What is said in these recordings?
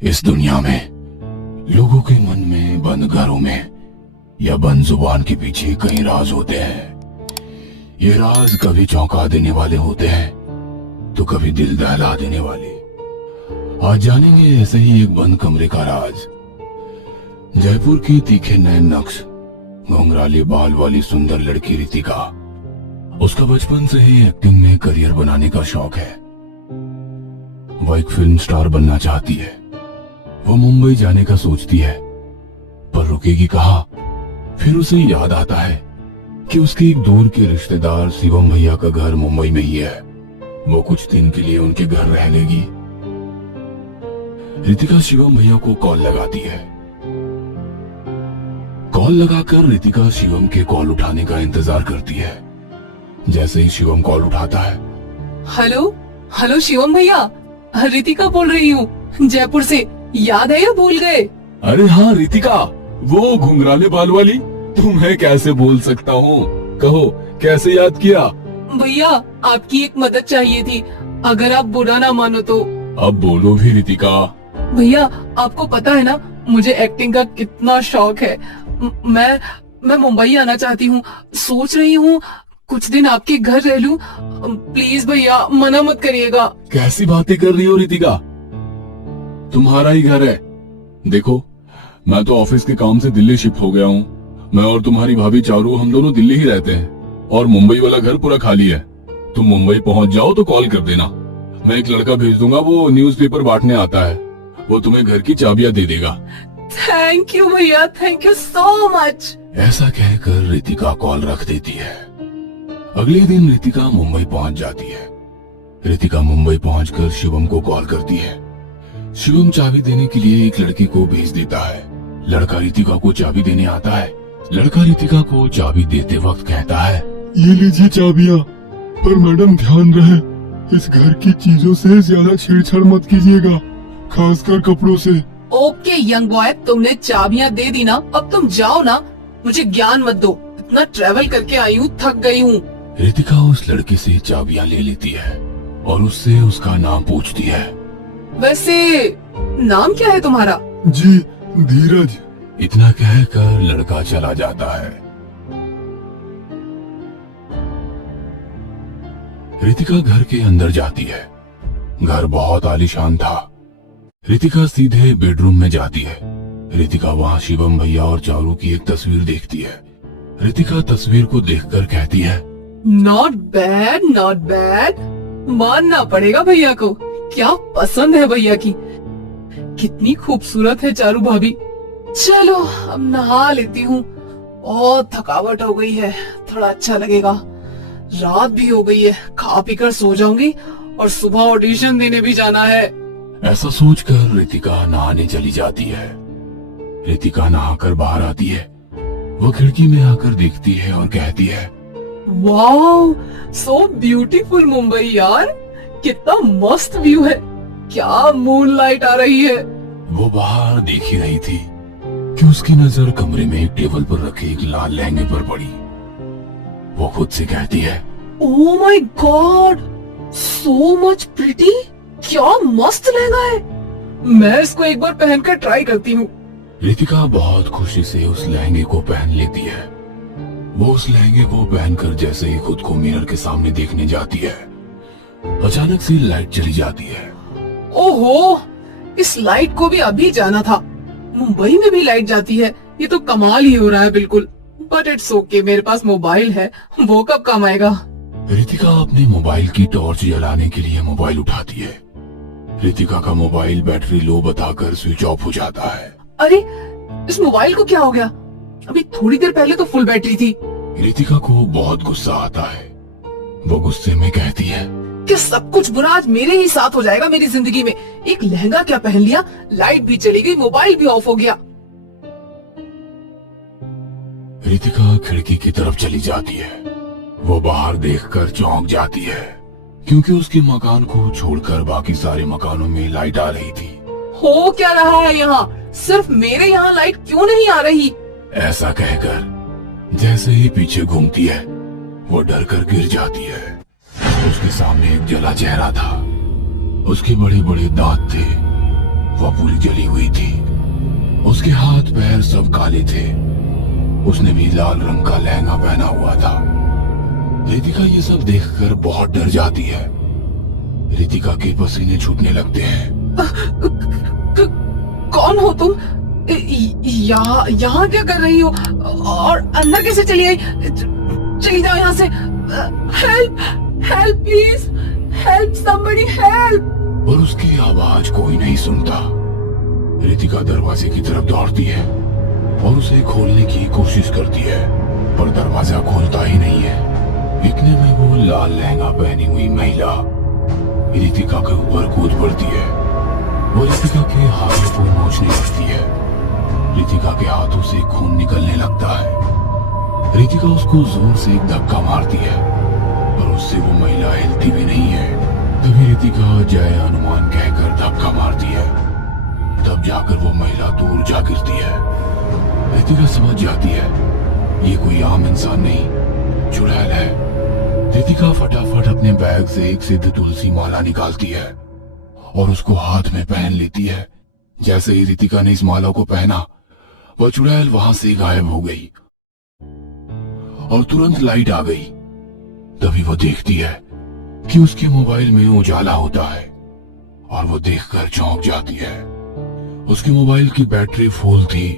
इस दुनिया में लोगों के मन में बंद घरों में या बंद जुबान के पीछे कई राज होते हैं। ये राज कभी चौंका देने वाले होते हैं तो कभी दिल दहला देने वाले। आज जानेंगे ऐसे ही एक बंद कमरे का राज। जयपुर की तीखे नयन नक्श घुंघराले बाल वाली सुंदर लड़की रितिका। उसका बचपन से ही एक्टिंग में करियर बनाने का शौक है। वह एक फिल्म स्टार बनना चाहती है। वो मुंबई जाने का सोचती है, पर रुकेगी कहाँ? फिर उसे याद आता है कि उसके एक दूर के रिश्तेदार शिवम भैया का घर मुंबई में ही है। वो कुछ दिन के लिए उनके घर रह लेगी। रितिका शिवम भैया को कॉल लगाती है। कॉल लगाकर रितिका शिवम के कॉल उठाने का इंतजार करती है। जैसे ही शिवम कॉल उठाता है, हेलो हेलो शिवम भैया, रितिका बोल रही हूँ जयपुर से। याद है या भूल गए? अरे हाँ रितिका, वो घुंघराले बाल वाली। तुम्हें कैसे भूल सकता हूँ, कहो कैसे याद किया? भैया आपकी एक मदद चाहिए थी, अगर आप बुरा ना मानो तो। अब बोलो भी रितिका। भैया आपको पता है ना मुझे एक्टिंग का कितना शौक है। मैं मुंबई आना चाहती हूँ। सोच रही हूँ कुछ दिन आपके घर रह लूं। प्लीज भैया मना मत करिएगा। कैसी बातें कर रही हो रितिका? तुम्हारा ही घर है। देखो मैं तो ऑफिस के काम से दिल्ली शिफ्ट हो गया हूँ। मैं और तुम्हारी भाभी चारू हम दोनों दिल्ली ही रहते हैं और मुंबई वाला घर पूरा खाली है। तुम मुंबई पहुंच जाओ तो कॉल कर देना। मैं एक लड़का भेज दूंगा, वो न्यूज़पेपर बांटने आता है। वो तुम्हें घर की चाबियां दे देगा। थैंक यू भैया, थैंक यू सो मच। ऐसा कहकर रितिका कॉल रख देती है। अगले दिन रितिका मुंबई पहुंच जाती है। रितिका मुंबई पहुंचकर शिवम को कॉल करती है। शिवम चाबी देने के लिए एक लड़के को भेज देता है। लड़का रितिका को चाबी देने आता है। लड़का रितिका को चाबी देते वक्त कहता है, ये लीजिए चाबियाँ, पर मैडम ध्यान रहे इस घर की चीजों से ज्यादा छेड़छाड़ मत कीजिएगा, खासकर कपड़ों से। ओके यंग बॉय, तुमने चाबियां दे दी ना, अब तुम जाओ ना, मुझे ज्ञान मत दो। इतना ट्रेवल करके आई हूँ, थक गई हूँ। रितिका उस लड़के से चाबियां ले लेती है और उससे उसका नाम पूछती है। वैसे नाम क्या है तुम्हारा? जी धीरज। इतना कहकर लड़का चला जाता है। रितिका घर के अंदर जाती है। घर बहुत आलीशान था। रितिका सीधे बेडरूम में जाती है। रितिका वहाँ शिवम भैया और चारू की एक तस्वीर देखती है। रितिका तस्वीर को देखकर कहती है, नॉट बैड नॉट बैड। मानना पड़ेगा भैया को, क्या पसंद है भैया की। कितनी खूबसूरत है चारू भाभी। चलो अब नहा लेती हूँ, बहुत थकावट हो गई है, थोड़ा अच्छा लगेगा। रात भी हो गई है, खा पी कर सो जाऊंगी और सुबह ऑडिशन देने भी जाना है। ऐसा सोचकर रितिका नहाने चली जाती है। रितिका नहाकर बाहर आती है। वो खिड़की में आकर देखती है और कहती है, वाओ सो ब्यूटीफुल मुंबई यार, कितना मस्त व्यू है, क्या मूनलाइट आ रही है। वो बाहर देख ही रही थी कि उसकी नजर कमरे में एक टेबल पर रखे एक लाल लहंगे पर पड़ी। वो खुद से कहती है, oh my God, so much pretty, क्या मस्त लहंगा है। मैं इसको एक बार पहनकर ट्राई करती हूँ। रितिका बहुत खुशी से उस लहंगे को पहन लेती है। वो उस लहंगे को पहनकर जैसे ही खुद को मिरर के सामने देखने जाती है, अचानक से लाइट चली जाती है। ओहो, इस लाइट को भी अभी जाना था। मुंबई में भी लाइट जाती है, ये तो कमाल ही हो रहा है बिल्कुल। बट इट्स ओके, मेरे पास मोबाइल है, वो कब काम आएगा। रितिका अपने मोबाइल की टॉर्च जलाने के लिए मोबाइल उठाती है। रितिका का मोबाइल बैटरी लो बताकर स्विच ऑफ हो जाता है। अरे इस मोबाइल को क्या हो गया? अभी थोड़ी देर पहले तो फुल बैटरी थी। रितिका को बहुत गुस्सा आता है। वो गुस्से में कहती है कि सब कुछ बुरा आज मेरे ही साथ हो जाएगा मेरी जिंदगी में। एक लहंगा क्या पहन लिया, लाइट भी चली गई, मोबाइल भी ऑफ हो गया। रितिका खिड़की की तरफ चली जाती है। वो बाहर देखकर चौंक जाती है, क्योंकि उसके मकान को छोड़कर बाकी सारे मकानों में लाइट आ रही थी। हो क्या रहा है यहाँ? सिर्फ मेरे यहाँ लाइट क्यों नहीं आ रही? ऐसा कहकर जैसे ही पीछे घूमती है, वो डर कर गिर जाती है। उसके सामने एक जला चेहरा था। उसके बड़े बड़े दांत थे। वह पूरी जली हुई थी। उसके हाथ पैर सब काले थे। उसने भी लाल रंग का लहंगा पहना हुआ था। रितिका ये सब देखकर बहुत डर जाती है। रितिका के पसीने छूटने लगते हैं। कौन हो तुम? यहाँ क्या कर रही हो और अंदर कैसे चली आई? चली जाओ यहाँ से। Help help please, help somebody help. पर उसकी आवाज कोई नहीं सुनता। रितिका दरवाजे की तरफ दौड़ती है और उसे खोलने की कोशिश करती है, पर दरवाजा खोलता ही नहीं है। इतने में वो लाल लहंगा पहनी हुई महिला रितिका के ऊपर कूद पड़ती है। वो रितिका के हाथों को नोचने लगती है। रितिका के हाथों से खून निकलने लगता है। रितिका उसको जोर से एक धक्का मारती है, पर उससे वो महिला हिलती भी नहीं है। तभी रितिका जय हनुमान कहकर धक्का मारती है। तब जाकर वो महिला दूर जा गिरती है। रितिका समझ जाती है ये कोई आम इंसान नहीं, चुड़ैल है। रितिका फटाफट अपने बैग से एक सिद्ध तुलसी माला निकालती है और उसको हाथ में पहन लेती है। जैसे ही रितिका ने इस माला को पहना, वह चुड़ैल वहां से गायब हो गई और तुरंत लाइट आ गई। तभी वो देखती है कि उसके मोबाइल में उजाला होता है और वो देखकर चौंक जाती है। उसके मोबाइल की बैटरी फुल थी।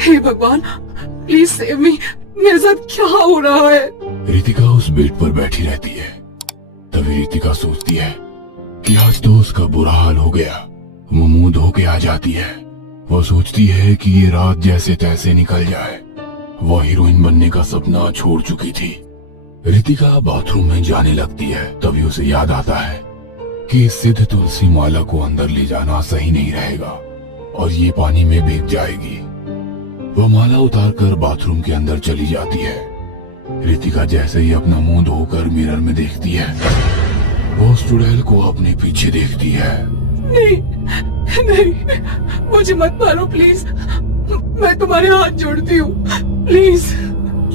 हे भगवान, प्लीज सेव मी। मेरे साथ क्या हो रहा है? रितिका उस बेड पर बैठी रहती है। तभी रितिका सोचती है कि आज तो उसका बुरा हाल हो गया। वो मुंह धो के आ जाती है। वो सोचती है कि ये रात जैसे तैसे निकल जाए। वो हीरोइन बनने का सपना छोड़ चुकी थी। रितिका बाथरूम में जाने लगती है। तभी उसे याद आता है कि इस सिद्ध तुलसी माला को अंदर ले जाना सही नहीं रहेगा और ये पानी में भीग जाएगी। वह माला उतारकर बाथरूम के अंदर चली जाती है। रितिका जैसे ही अपना मुंह धोकर मिरर में देखती है, वो उस चुड़ैल को अपने पीछे देखती है। नहीं नहीं, मुझे मत मारो प्लीज। मैं तुम्हारे हाथ जोड़ती हूँ, प्लीज।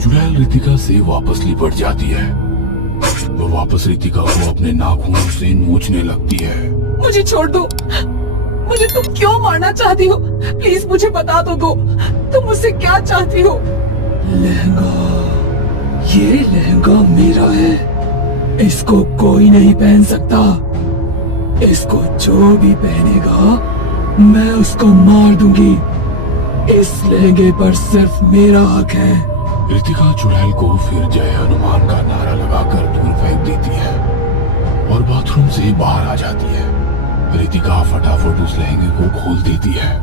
चुड़ैल रितिका से वापस लिपट जाती है। वो वापस रितिका को अपने नाखूनों से नोचने लगती है। मुझे छोड़ दो। मुझे तुम क्यों मारना चाहती हो? प्लीज मुझे बता तो दो, तुम मुझसे क्या चाहती हो? लहंगा, ये लहंगा मेरा है। इसको कोई नहीं पहन सकता। इसको जो भी पहनेगा मैं उसको मार दूंगी। इस लहंगे पर सिर्फ मेरा हक है। रितिका चुड़ैल को फिर जय हनुमान का नारा लगाकर दूर फेंक देती है और बाथरूम से बाहर आ जाती है। रितिका फटाफट उस लहंगे को खोल देती है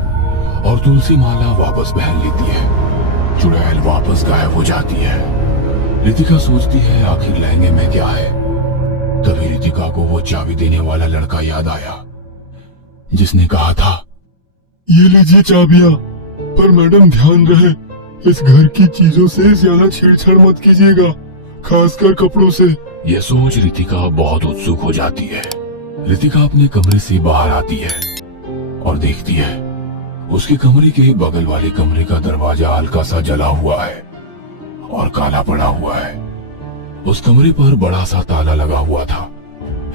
और तुलसी माला वापस पहन लेती है। चुड़ैल वापस गायब हो जाती है। रितिका सोचती है आखिर लहंगे में क्या है। तभी रितिका को वो चाबी देने वाला लड़का याद आया जिसने कहा था, ये लीजिए चाबियां, पर मैडम ध्यान रहे इस घर की चीजों से ज्यादा छेड़छाड़ मत कीजिएगा, खासकर कपड़ों से। यह सोच रितिका बहुत उत्सुक हो जाती है। रितिका अपने कमरे से बाहर आती है और देखती है उसके कमरे के बगल वाले कमरे का दरवाजा हल्का सा जला हुआ है और काला पड़ा हुआ है। उस कमरे पर बड़ा सा ताला लगा हुआ था।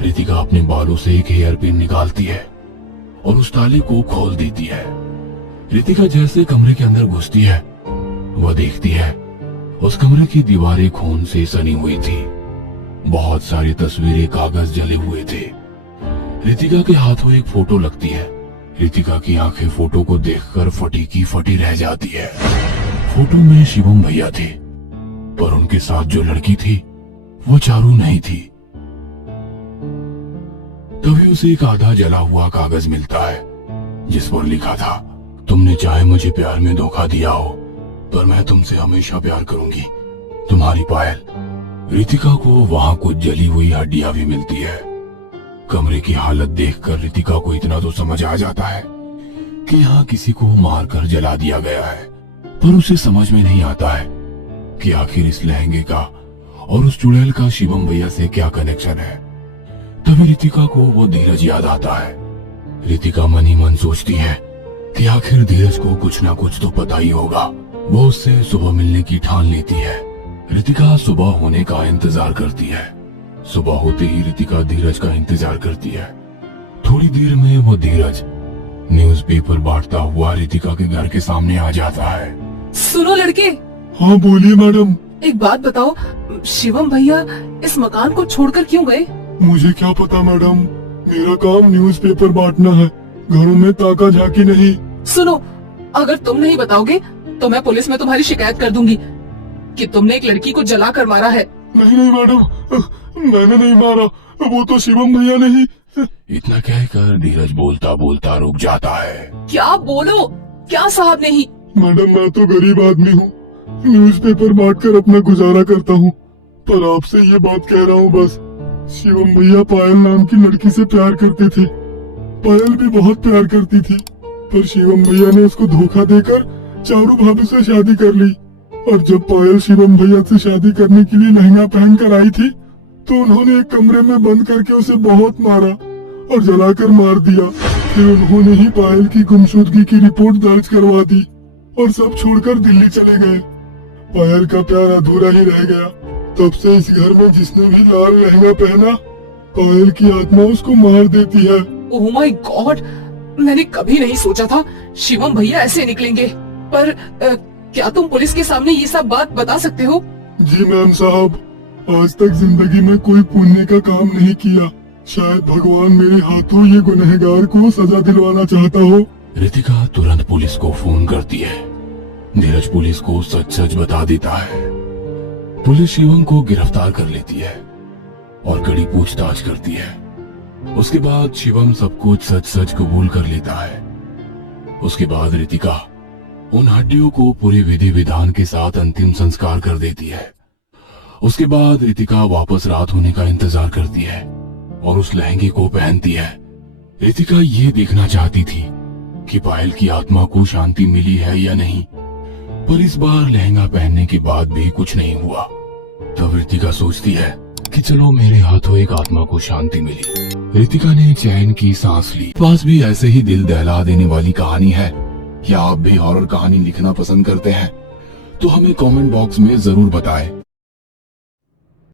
रितिका अपने बालों से एक हेयर पिन निकालती है और उस ताले को खोल देती है। रितिका जैसे कमरे के अंदर घुसती है, वह देखती है उस कमरे की दीवारें खून से सनी हुई थी। बहुत सारी तस्वीरें कागज जले हुए थे। रितिका के हाथों एक फोटो लगती है। रितिका की आंखें फोटो को देखकर फटी की फटी रह जाती है। फोटो में शिवम भैया थे, पर उनके साथ जो लड़की थी वो चारू नहीं थी। तभी उसे एक आधा जला हुआ कागज मिलता है जिस पर लिखा था, तुमने चाहे मुझे प्यार में धोखा दिया हो, पर मैं तुमसे हमेशा प्यार करूंगी, तुम्हारी पायल। रितिका को वहां कुछ जली हुई हड्डियां भी मिलती है। कमरे की हालत देखकर रितिका को इतना तो समझ आ जाता है कि यहाँ किसी को मारकर जला दिया गया है, पर उसे समझ में नहीं आता है कि आखिर इस लहंगे का और उस चुड़ैल का शिवम भैया से क्या कनेक्शन है। तभी रितिका को वो धीरज याद आता है। रितिका मन ही मन सोचती है कि आखिर धीरज को कुछ ना कुछ तो पता ही होगा। वो उससे सुबह मिलने की ठान लेती है। रितिका सुबह होने का इंतजार करती है। सुबह होते ही रितिका धीरज का इंतजार करती है। थोड़ी देर में वो धीरज न्यूज़पेपर बांटता हुआ रितिका के घर के सामने आ जाता है। सुनो लड़के, हाँ बोलिए मैडम। एक बात बताओ, शिवम भैया इस मकान को छोड़कर क्यों गए? मुझे क्या पता मैडम, मेरा काम न्यूज़पेपर बांटना है, घरों में ताका झाकी नहीं। सुनो, अगर तुम नहीं बताओगे तो मैं पुलिस में तुम्हारी शिकायत कर दूंगी कि तुमने एक लड़की को जला कर मारा है। नहीं नहीं मैडम, मैंने नहीं मारा, वो तो शिवम भैया नहीं। इतना कहकर धीरज बोलता बोलता रुक जाता है। क्या बोलो, क्या साहब नहीं? मैडम मैं तो गरीब आदमी हूँ, न्यूज़पेपर बांटकर अपना गुजारा करता हूँ, पर आपसे ये बात कह रहा हूँ बस। शिवम भैया पायल नाम की लड़की से प्यार करते थे, पायल भी बहुत प्यार करती थी, पर शिवम भैया ने उसको धोखा देकर चारू भाभी से शादी कर ली। और जब पायल शिवम भैया से शादी करने के लिए लहंगा पहन कर आई थी तो उन्होंने एक कमरे में बंद करके उसे बहुत मारा और जलाकर मार दिया। फिर उन्होंने ही पायल की गुमशुदगी की रिपोर्ट दर्ज करवा दी और सब छोड़कर दिल्ली चले गए। पायल का प्यार अधूरा ही रह गया। तब से इस घर में जिसने भी लाल लहंगा पहना, पायल की आत्मा उसको मार देती है। ओह माय गॉड, मैंने कभी नहीं सोचा था शिवम भैया ऐसे निकलेंगे। पर क्या तुम पुलिस के सामने ये सब बात बता सकते हो? जी मैम साहब, आज तक जिंदगी में कोई पुण्य का काम नहीं किया, शायद भगवान मेरे हाथों ये गुनहगार को सजा दिलवाना चाहता हो। रितिका तुरंत पुलिस को फोन करती है। धीरज पुलिस को सच सच बता देता है। पुलिस शिवम को गिरफ्तार कर लेती है और कड़ी पूछताछ करती है। उसके बाद शिवम सब कुछ सच सच कबूल कर लेता है। उसके बाद रितिका उन हड्डियों को पूरे विधि विधान के साथ अंतिम संस्कार कर देती है। उसके बाद रितिका वापस रात होने का इंतजार करती है और उस लहंगे को पहनती है। रितिका ये देखना चाहती थी कि पायल की आत्मा को शांति मिली है या नहीं, पर इस बार लहंगा पहनने के बाद भी कुछ नहीं हुआ। तब रितिका सोचती है कि चलो मेरे हाथों एक आत्मा को शांति मिली। रितिका ने चैन की सांस ली। पास भी ऐसे ही दिल दहला देने वाली कहानी है, या आप भी हॉरर कहानी लिखना पसंद करते हैं तो हमें कमेंट बॉक्स में जरूर बताएं।